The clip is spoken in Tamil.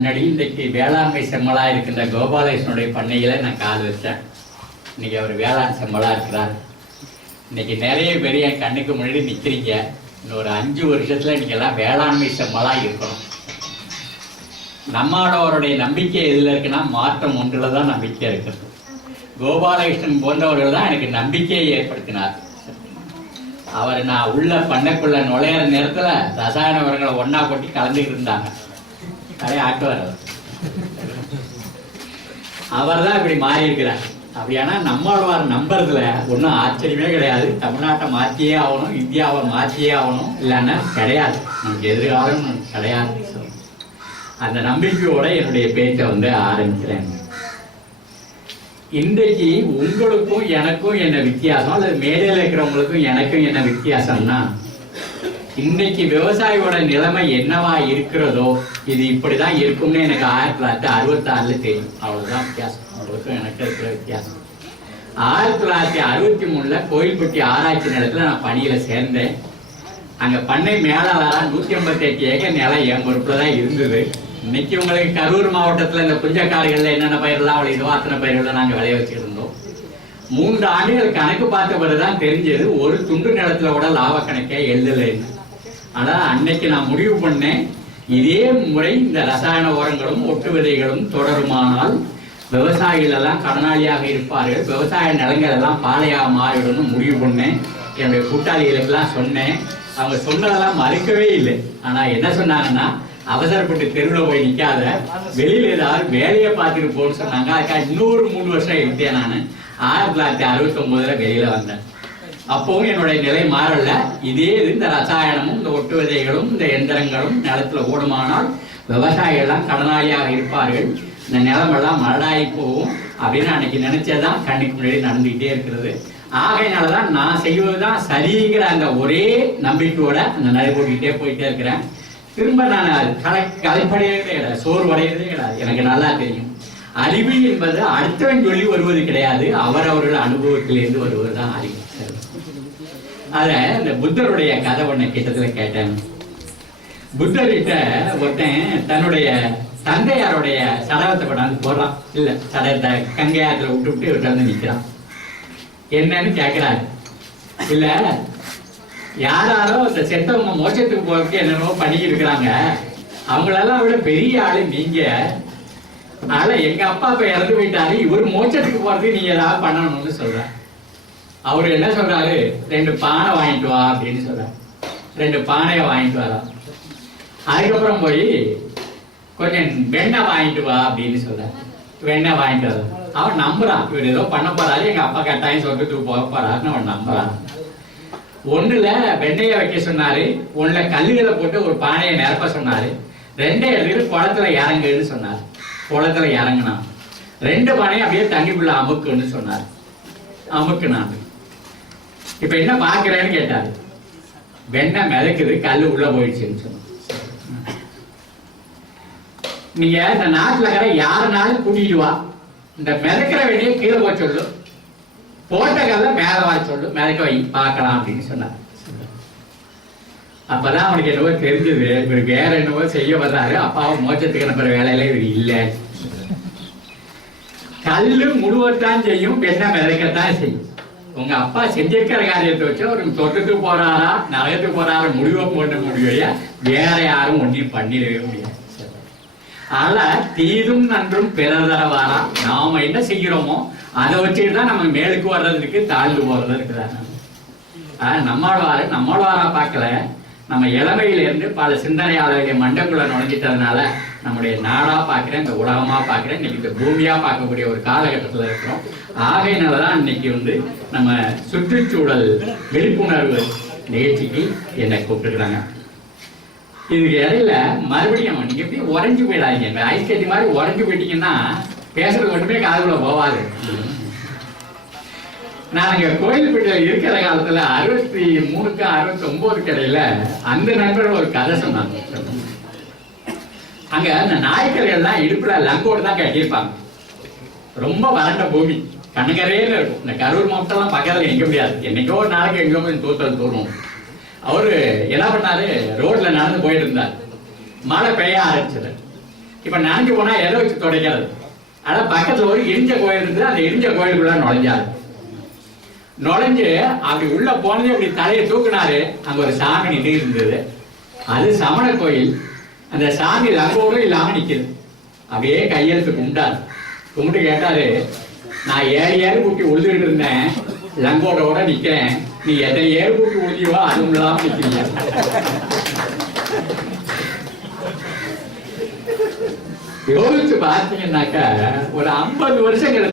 முன்னாடி இன்றைக்கு வேளாண்மை செம்மலாக இருக்கின்ற கோபாலகிருஷ்ணனுடைய பண்ணையில் நான் கால் வச்சேன். இன்னைக்கு அவர் வேளாண் செம்மலாக இருக்கிறார். இன்னைக்கு நிறைய பேர் என் கண்ணுக்கு முன்னாடி நிற்கிறீங்க. இன்னொரு 5 வருஷத்தில் இன்னைக்கெல்லாம் வேளாண்மை செம்மலாக இருக்கணும். நம்மளோருடைய நம்பிக்கை எதில் இருக்குன்னா மாற்றம் ஒன்றில் தான் நம்பிக்கை இருக்கிறது. கோபாலகிருஷ்ணன் போன்றவர்கள் தான் எனக்கு நம்பிக்கையை ஏற்படுத்தினார். அவர் நான் உள்ள பண்ணைக்குள்ள நுழையிற நேரத்தில் ரசாயன உரங்களை ஒன்றா கொட்டி கலந்துக்கிட்டு இருந்தாங்க. நிறைய ஆட்டுவார் அவர் தான் இப்படி மாறி இருக்கிறார். அப்படியானா நம்மளோட நம்புறதுல ஒன்றும் ஆச்சரியமே கிடையாது. தமிழ்நாட்டை மாற்றியே ஆகணும், இந்தியாவை மாற்றியே ஆகணும், இல்லைன்னா கிடையாது, நமக்கு எதிர்காலம் கிடையாது. அந்த நம்பிக்கையோட என்னுடைய பேச்சை ஆரம்பிக்கிறேன். இன்றைக்கு உங்களுக்கும் எனக்கும் என்ன வித்தியாசம், அல்லது மேடையில் இருக்கிறவங்களுக்கும் எனக்கும் என்ன வித்தியாசம்னா, இன்னைக்கு விவசாயியோட நிலைமை என்னவா இருக்கிறதோ இது இப்படிதான் இருக்கும்னு எனக்கு 1966 தெரியும். அவ்வளவுதான் வித்தியாசம். அவங்களுக்கும் எனக்கு இருக்கிற வித்தியாசம். 1963 கோயில்பட்டி ஆராய்ச்சி நிலத்துல நான் பணியில சேர்ந்தேன். அங்க பண்ணை மேலாளரா 158 ஏக்கர் நிலம் என் பொறுப்புல தான் இருந்தது. இன்னைக்கு உங்களுக்கு கரூர் மாவட்டத்துல இந்த புஞ்சக்காடுகள்ல என்னென்ன பயிரெல்லாம் விளையுதோ அத்தனை பயிர்களை நாங்க விளைய வச்சிருந்தோம். 3 ஆண்டுகள் கணக்கு பார்த்த பிறகுதான் தெரிஞ்சது ஒரு துண்டு நிலத்துல கூட லாப கணக்கே எழுதலைன்னு. ஆனா அன்னைக்கு நான் முடிவு பண்ணேன், இதே முறை இந்த ரசாயன உரங்களும் ஒட்டு விதைகளும் தொடருமானால் விவசாயிகள் எல்லாம் கடனாளியாக இருப்பார்கள், விவசாய நிலங்கள் எல்லாம் பாலையாக மாறிவிடும் முடிவு பண்ணேன். என்னுடைய கூட்டாளிகளுக்கெல்லாம் சொன்னேன். அவங்க சொன்னதெல்லாம் மறுக்கவே இல்லை. ஆனா என்ன சொன்னாங்கன்னா, அவசரப்பட்டு தெருவில் போய் நிற்காத, வெளியில ஏதாவது வேலையை பார்த்துட்டு போன்னு சொன்னாங்க. அதுக்காக இன்னொரு 3 வருஷம் இருந்தேன். நான் 1969 வெளியில வந்தேன். அப்பவும் என்னுடைய நிலை மாறல. இதே இந்த ரசாயனமும் இந்த ஒட்டு விதைகளும் இந்த எந்திரங்களும் நிலத்துல ஓடுமானால் விவசாயிகள்லாம் கடனாளியாக இருப்பார்கள், இந்த நிலமெல்லாம் மலடாகி போகும் அப்படின்னு அன்னைக்கு நினைச்சதான் கண்ணுக்கு முன்னாடி நடந்துகிட்டே இருக்கிறது. ஆகையினாலதான் நான் செய்வதுதான் சரிங்கிற அந்த ஒரே நம்பிக்கையோட அந்த நடைபோட்டுக்கிட்டே போயிட்டே இருக்கிறேன். திரும்ப நான் கலைப்படையவே கிடையாது, சோர்வடையதே கிடையாது. எனக்கு நல்லா தெரியும், அறிவு என்பது அடுத்தவன் சொல்லி வருவது கிடையாது, அவரவர்கள் அனுபவத்திலிருந்து வருவதுதான் அறிவு. அத இந்த புத்தருடைய கதை ஒண்ணு கிட்டத்துல கேட்டேன். புத்தர்கிட்ட ஒருத்தன் தன்னுடைய தந்தையாருடைய சடலத்தை கொண்டாந்து போடுறான். இல்ல சடலத்தை கங்கையாத்துல விட்டு இவர்கிட்ட வந்து நிக்கிறான். என்னன்னு கேட்கிறாரு. இல்ல யாராரோ இந்த செத்தவங்க மோட்சத்துக்கு போறதுக்கு என்னென்னமோ பண்ணிக்கிட்டு இருக்கிறாங்க, அவங்களெல்லாம் விட பெரிய ஆளு நீங்க. அதனால எங்க அப்பா இப்ப இறந்து போயிட்டாரு, இவர் மோட்சத்துக்கு போறதுக்கு நீங்க ஏதாவது பண்ணணும்னு சொல்ற. அவரு என்ன சொல்றாரு, 2 பானை வாங்கிட்டு வா அப்படின்னு சொல்றாரு. 2 பானையை வாங்கிட்டு வரா. அதுக்கப்புறம் போய் கொஞ்சம் வெண்ணெய் வாங்கிட்டு வா அப்படின்னு சொல்றாரு. வெண்ணெய் வாங்கிட்டு வர அவன் நம்புறான், இவர் ஏதோ பண்ண போறாரு, எங்க அப்பா கட்டாயம் சொல்லிட்டு போக போறாருன்னு அவன் நம்புறான். 1ல வெண்ணெயை வைக்க சொன்னாரு, 1ல கல்லுகளை போட்டு ஒரு பானையை நிரப்ப சொன்னாரு, 2 இடத்துல குளத்துல இறங்குன்னு சொன்னாரு. குளத்துல இறங்குனா 2 பானையை அப்படியே தண்ணிக்குள்ள அமுக்குன்னு சொன்னாரு. அமுக்குனாங்க. இப்ப என்ன பாக்குறேன்னு கேட்டாரு. வெண்ணெய் மிதக்குது, கல்லு உள்ள போயிடுச்சுன்னு சொன்ன. நீங்க இந்த நாட்டுல இருக்கிற யாருனாலும் கூட்டிட்டு வா, இந்த மிதக்கிற வெண்ணையை கீழே போய் சொல்லு, போட்ட கல்ல மேல வா சொல்லு, மிதக்க வை பார்க்கலாம் அப்படின்னு சொன்னார். அப்பதான் அவனுக்கு என்னவோ தெரிஞ்சது, இவர் வேற என்னவோ செய்ய வர்றாரு, அப்பாவை மோட்சத்துக்கு அனுப்புற வேலையில இவர் இல்லை. கல்லு முழுவத்தான் செய்யும், வெண்ணெய் மிதக்கத்தான் செய்யும். உங்க அப்பா செஞ்சிருக்கிற காரியத்தை வச்சு அவருக்கு சொர்க்கத்துக்கு போறாரா நரகத்துக்கு போறாரா முடிவை போட்ட முடிவையா வேற யாரும் ஒன்றையும் பண்ணிடவே முடியாது. அதனால தீதும் நன்றும் பிறர் தரவாரா, நாம என்ன செய்கிறோமோ அதை வச்சுட்டு தான் நம்ம மேலுக்கு வர்றதுக்கு தாழ்ந்து போறது இருக்குதாங்க. நம்மளவாரா பார்க்கல, நம்ம இளமையில இருந்து பல சிந்தனையாளர்களுடைய மண்டக்குள்ள நுழைஞ்சிட்டதுனால நம்முடைய நாடா பார்க்கிறேன், இந்த உலகமா பார்க்கிறேன், இன்னைக்கு இந்த பூமியா பார்க்கக்கூடிய ஒரு காலகட்டத்தில் இருக்கிறோம். ஆகையினாலதான் இன்னைக்கு நம்ம சுற்றுச்சூழல் விழிப்புணர்வு நிகழ்ச்சிக்கு என்னை கூப்பிட்டுக்கிறாங்க. இதுக்கு இடையில மறுபடியும் நீங்க எப்படி உறைஞ்சு போயிடாதீங்க, ஐஸ் கட்டி மாதிரி உறைஞ்சு போயிட்டீங்கன்னா பேசுறது மட்டுமே காதுக்குள்ள போவாது. நான் இங்க கோயில்பட்டியில் இருக்கிற காலத்துல 63க்கு 69க்கு இடையில அந்த நண்பர்கள் ஒரு கதை சொன்னாங்க. அங்க அந்த நாய்க்கரைகள்லாம் இடுப்புல லங்கோடு தான் கட்டியிருப்பாங்க. ரொம்ப வறண்ட பூமி, கண்ணுக்கரையில இருக்கும். இந்த கரூர் மாவட்டம்லாம் பக்கத்துல எங்க முடியாது, என்னைக்கோ ஒரு நாளைக்கு எங்கோ போய் தூத்தல் தூரும். அவரு என்ன பண்ணாரு, ரோட்ல நடந்து போயிட்டு இருந்தார். மழை பெய்ய ஆரம்பிச்சது. இப்ப நனைஞ்சு போனா எதை வச்சு துடைக்கிறது? அதான் பக்கத்துல ஒரு இடிஞ்ச கோயில் இருக்குது, அந்த இடிஞ்ச கோயிலுக்குள்ள நுழைஞ்சாரு. நுழைஞ்சு அப்படி உள்ள போனதே அப்படி தலையை தூக்குனாரு. அங்க ஒரு சாமி நின்று இருந்தது. அது சமண கோயில். அந்த சாமி லங்கோடும் இல்லாம நிக்குது. அப்படியே கையெழுத்து கும்பிட்டாரு. கும்பிட்டு கேட்டாரு, நான் 7 ஏறு கூட்டி உழுதுகிட்டு இருந்தேன், லங்கோடோட நிக்கிறேன், நீ எத்தனை ஏறு கூட்டி உழுதியோ அதுவும் இல்லாம நிக்கிறீங்க. யோசிச்சு பார்த்தீங்கன்னாக்கா ஒரு 50 வருஷங்கள்